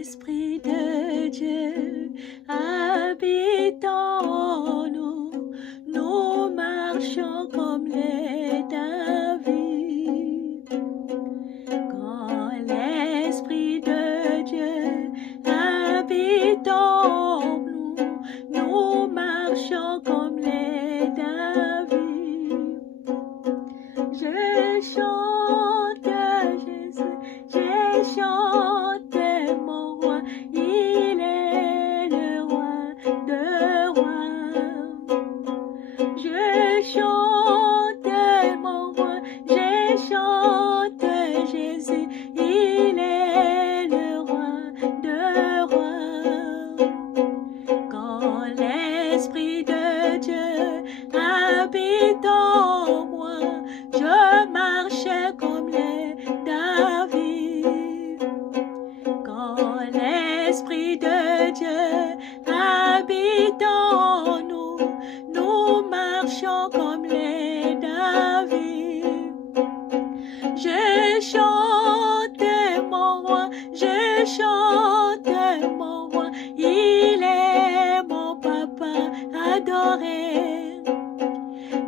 l'Esprit de Dieu habite en nous, nous marchons comme les David. Quand l'Esprit de Dieu habite en nous, nous marchons comme les David. Je chante Jésus, je chante mon roi, il est le roi de rois. Je chante mon roi, je chante Jésus, il est le roi de rois. Quand l'Esprit de Dieu habite en moi, je marche comme les David. Quand l'Esprit de Dieu habite en nous, nous marchons comme les David. Je chante mon roi, je chante mon roi, il est mon papa adoré.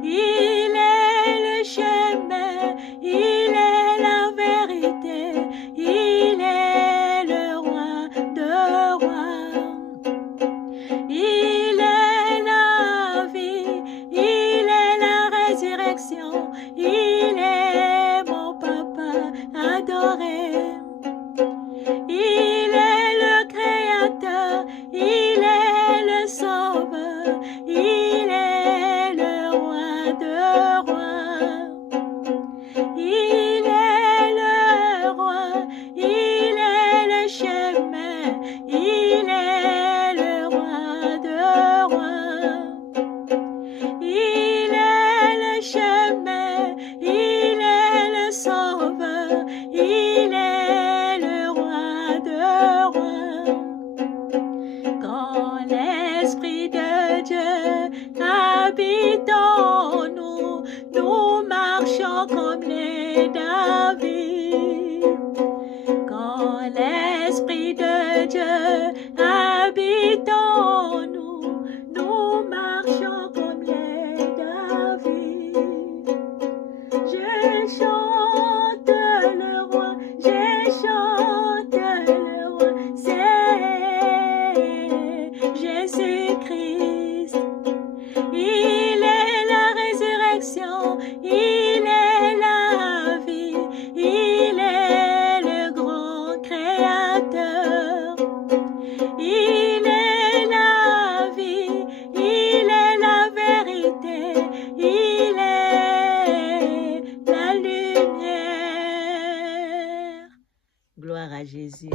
Il est le chemin, il est la vérité, il est le roi de rois. Il est la vie, il est la résurrection, il est mon papa adoré. Il est le créateur, il est le sauveur, il est le roi de rois. Il est le roi, il est le chemin, il est le roi de rois. Il est le chemin, il est le sauveur, il est le roi de rois. Quand l'Esprit de Dieu habite en nous, nous marchons comme les David. Quand l'Esprit de Dieu habite en nous, nous marchons comme les David. Je chante le roi, je chante le roi, c'est Jésus-Christ. Il est la résurrection, il est la vie, il est le grand créateur. Il est la vie, il est la vérité, il est la lumière. Gloire à Jésus.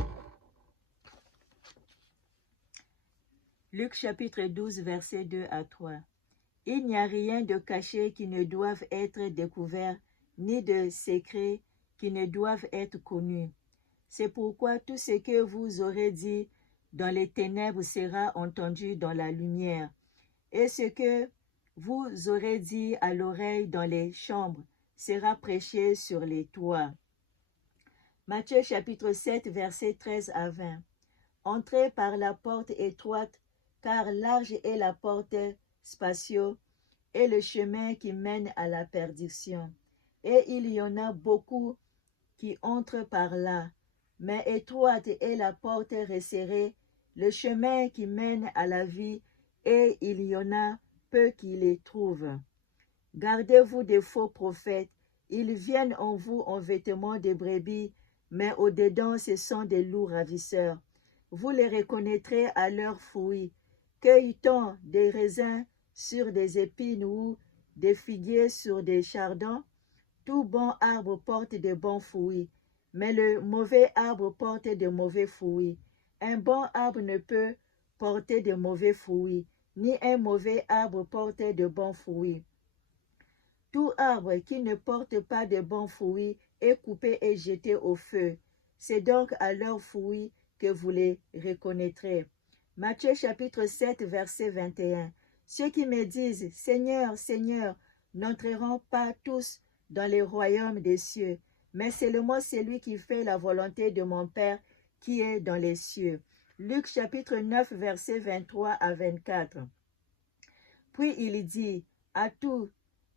Luc chapitre 12, versets 2 à 3. Il n'y a rien de caché qui ne doive être découvert, ni de secret qui ne doive être connu. C'est pourquoi tout ce que vous aurez dit dans les ténèbres sera entendu dans la lumière, et ce que vous aurez dit à l'oreille dans les chambres sera prêché sur les toits. Matthieu chapitre 7, versets 13 à 20. Entrez par la porte étroite, car large est la porte spacieuse et le chemin qui mène à la perdition. Et il y en a beaucoup qui entrent par là. Mais étroite est la porte resserrée, le chemin qui mène à la vie, et il y en a peu qui les trouvent. Gardez-vous des faux prophètes. Ils viennent en vous en vêtements de brebis, mais au-dedans ce sont des loups ravisseurs. Vous les reconnaîtrez à leurs fruits. Cueille-t-on des raisins sur des épines ou des figuiers sur des chardons? Tout bon arbre porte de bons fruits, mais le mauvais arbre porte de mauvais fruits. Un bon arbre ne peut porter de mauvais fruits, ni un mauvais arbre porter de bons fruits. Tout arbre qui ne porte pas de bons fruits est coupé et jeté au feu. C'est donc à leurs fruits que vous les reconnaîtrez. Matthieu chapitre 7, verset 21. Ceux qui me disent « Seigneur, Seigneur » n'entreront pas tous dans le royaume des cieux, mais seulement celui qui fait la volonté de mon Père qui est dans les cieux. Luc chapitre 9, versets 23 à 24. Puis il dit à tous,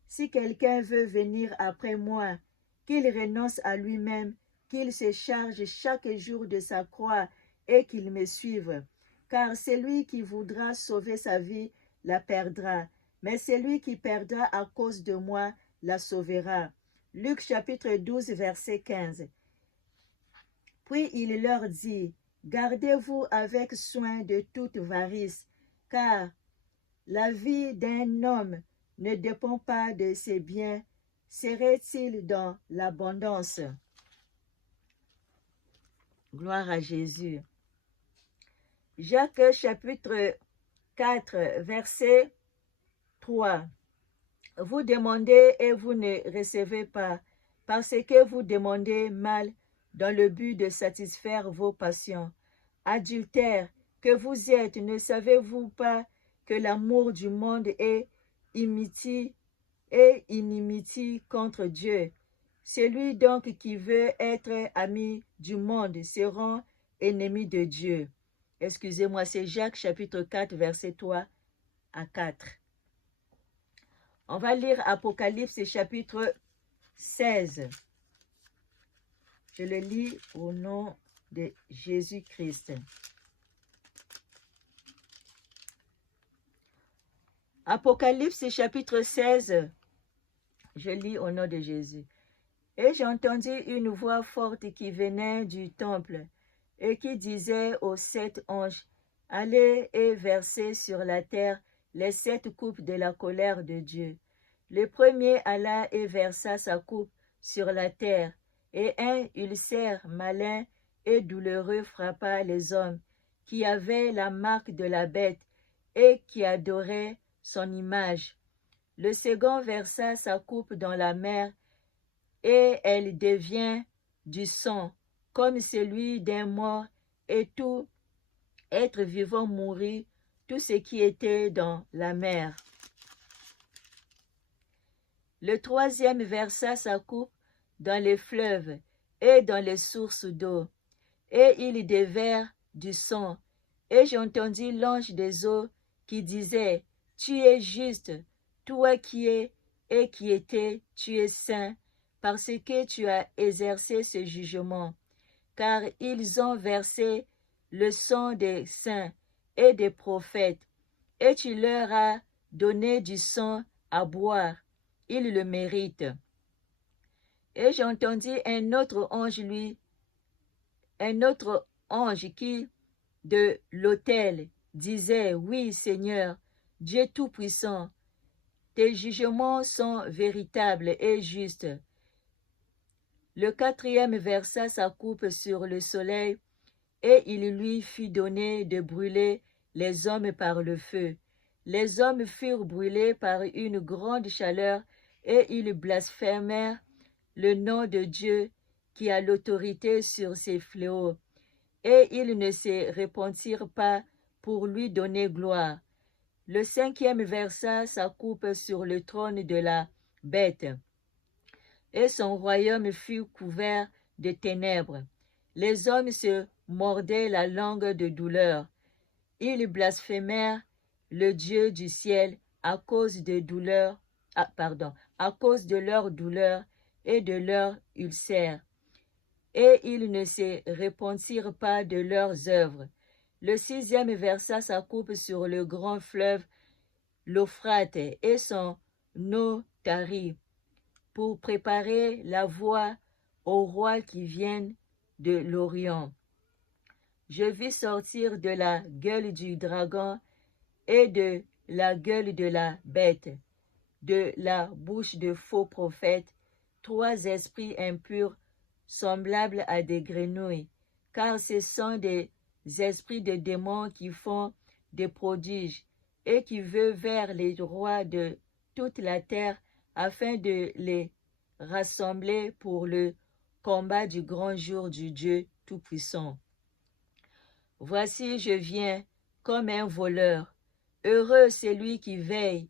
si quelqu'un veut venir après moi, qu'il renonce à lui-même, qu'il se charge chaque jour de sa croix et qu'il me suive. Car celui qui voudra sauver sa vie la perdra, mais celui qui perdra à cause de moi la sauvera. Luc chapitre 12, verset 15. Puis il leur dit, gardez-vous avec soin de toute varice, car la vie d'un homme ne dépend pas de ses biens. Serait-il dans l'abondance? Gloire à Jésus. Jacques chapitre 4, verset 3. Vous demandez et vous ne recevez pas, parce que vous demandez mal dans le but de satisfaire vos passions. Adultères que vous êtes, ne savez-vous pas que l'amour du monde est inimitié contre Dieu? Celui donc qui veut être ami du monde se rend ennemi de Dieu. Excusez-moi, c'est Jacques chapitre 4, verset 3 à 4. On va lire Apocalypse chapitre 16. Je le lis au nom de Jésus-Christ. Apocalypse chapitre 16. Je lis au nom de Jésus. Et j'entendis une voix forte qui venait du temple et qui disait aux 7 anges, allez et versez sur la terre les 7 coupes de la colère de Dieu. Le premier alla et versa sa coupe sur la terre, et un ulcère malin et douloureux frappa les hommes qui avaient la marque de la bête et qui adoraient son image. Le second versa sa coupe dans la mer, et elle devient du sang, comme celui d'un mort, et tout être vivant mourut, tout ce qui était dans la mer. Le troisième versa sa coupe dans les fleuves et dans les sources d'eau, et ils devinrent du sang. Et j'entendis l'ange des eaux qui disait, tu es juste, toi qui es et qui étais, tu es saint, parce que tu as exercé ce jugement, car ils ont versé le sang des saints et des prophètes, et tu leur as donné du sang à boire. Ils le méritent. Et j'entendis un autre ange qui, de l'autel, disait, oui, Seigneur, Dieu Tout-Puissant, tes jugements sont véritables et justes. Le quatrième versa sa coupe sur le soleil, et il lui fut donné de brûler les hommes par le feu. Les hommes furent brûlés par une grande chaleur, et ils blasphémèrent le nom de Dieu qui a l'autorité sur ces fléaux. Et ils ne se repentirent pas pour lui donner gloire. Le cinquième versa sa coupe sur le trône de la bête, et son royaume fut couvert de ténèbres. Les hommes se mordaient la langue de douleur. Ils blasphémèrent le Dieu du ciel à cause de leur douleur et de leur ulcère. Et ils ne se repentirent pas de leurs œuvres. Le sixième versa sa coupe sur le grand fleuve, l'Euphrate, et son eau tarit, pour préparer la voie aux rois qui viennent de l'Orient. Je vis sortir de la gueule du dragon et de la gueule de la bête, de la bouche de faux prophètes, 3 esprits impurs semblables à des grenouilles, car ce sont des esprits de démons qui font des prodiges et qui veulent vers les rois de toute la terre afin de les rassembler pour le combat du grand jour du Dieu Tout-Puissant. Voici, je viens comme un voleur. Heureux celui qui veille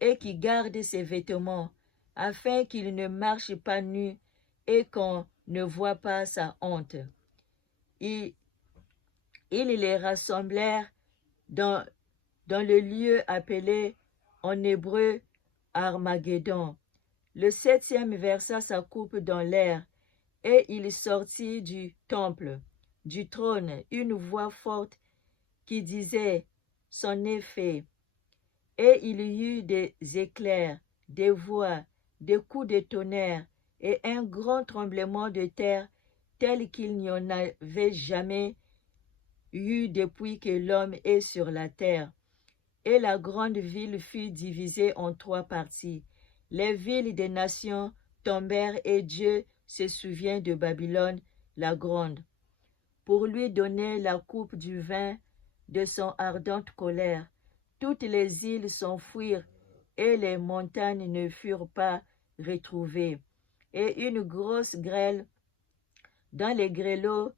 et qui garde ses vêtements, afin qu'il ne marche pas nu et qu'on ne voit pas sa honte. Il Ils les rassemblèrent dans le lieu appelé en hébreu Armageddon. Le 7e versa sa coupe dans l'air, et il sortit du temple, du trône, une voix forte qui disait, c'en est fait. Et il y eut des éclairs, des voix, des coups de tonnerre, et un grand tremblement de terre, tel qu'il n'y en avait jamais eu depuis que l'homme est sur la terre. Et la grande ville fut divisée en 3 parties. Les villes des nations tombèrent et Dieu se souvient de Babylone la grande, pour lui donner la coupe du vin de son ardente colère. Toutes les îles s'enfuirent et les montagnes ne furent pas retrouvées. Et une grosse grêle dans les grêlots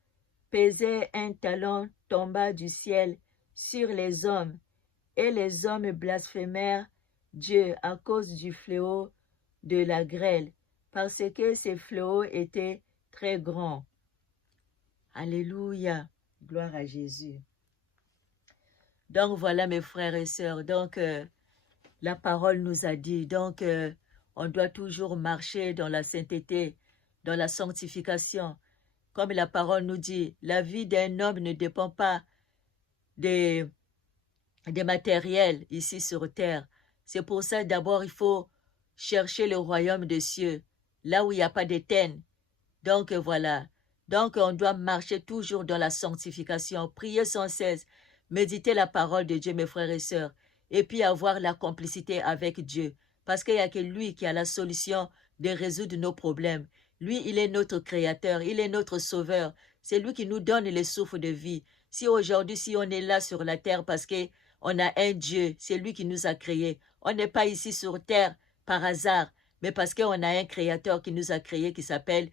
pesait un talon tomba du ciel sur les hommes, et les hommes blasphémèrent Dieu à cause du fléau de la grêle, parce que ce fléau était très grand. Alléluia, gloire à Jésus. Donc voilà mes frères et sœurs, donc la parole nous a dit, donc on doit toujours marcher dans la sainteté, dans la sanctification. Comme la parole nous dit, la vie d'un homme ne dépend pas des matériels ici sur terre. C'est pour ça d'abord il faut chercher le royaume des cieux, là où il n'y a pas d'étenne. Donc voilà, donc on doit marcher toujours dans la sanctification, prier sans cesse, méditer la parole de Dieu mes frères et sœurs, et puis avoir la complicité avec Dieu, parce qu'il n'y a que lui qui a la solution de résoudre nos problèmes. Lui, il est notre créateur, il est notre sauveur, c'est lui qui nous donne le souffle de vie. Si aujourd'hui, si on est là sur la terre parce qu'on a un Dieu, c'est lui qui nous a créés. On n'est pas ici sur terre par hasard, mais parce qu'on a un créateur qui nous a créés qui s'appelle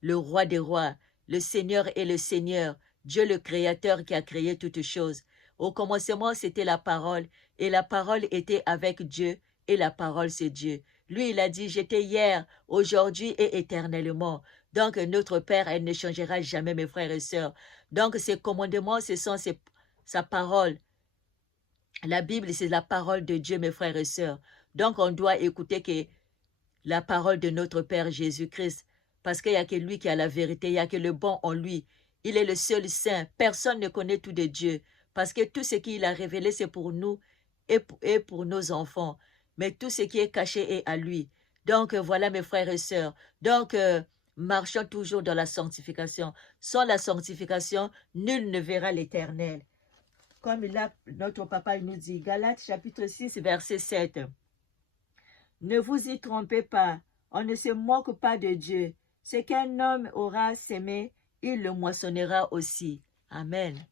le roi des rois, le Seigneur est le Seigneur, Dieu le créateur qui a créé toutes choses. Au commencement, c'était la parole, et la parole était avec Dieu, et la parole c'est Dieu. Lui, il a dit, j'étais hier, aujourd'hui et éternellement. Donc, notre Père, elle ne changera jamais, mes frères et sœurs. Donc, ses commandements, ce sont sa parole. La Bible, c'est la parole de Dieu, mes frères et sœurs. Donc, on doit écouter que la parole de notre Père Jésus-Christ, parce qu'il n'y a que lui qui a la vérité, il n'y a que le bon en lui. Il est le seul saint. Personne ne connaît tout de Dieu, parce que tout ce qu'il a révélé, c'est pour nous et pour nos enfants. Mais tout ce qui est caché est à lui. Donc, voilà mes frères et sœurs. Donc, marchons toujours dans la sanctification. Sans la sanctification, nul ne verra l'Éternel. Comme là, notre papa nous dit, Galates chapitre 6, verset 7. Ne vous y trompez pas, on ne se moque pas de Dieu. Ce qu'un homme aura sémé, il le moissonnera aussi. Amen.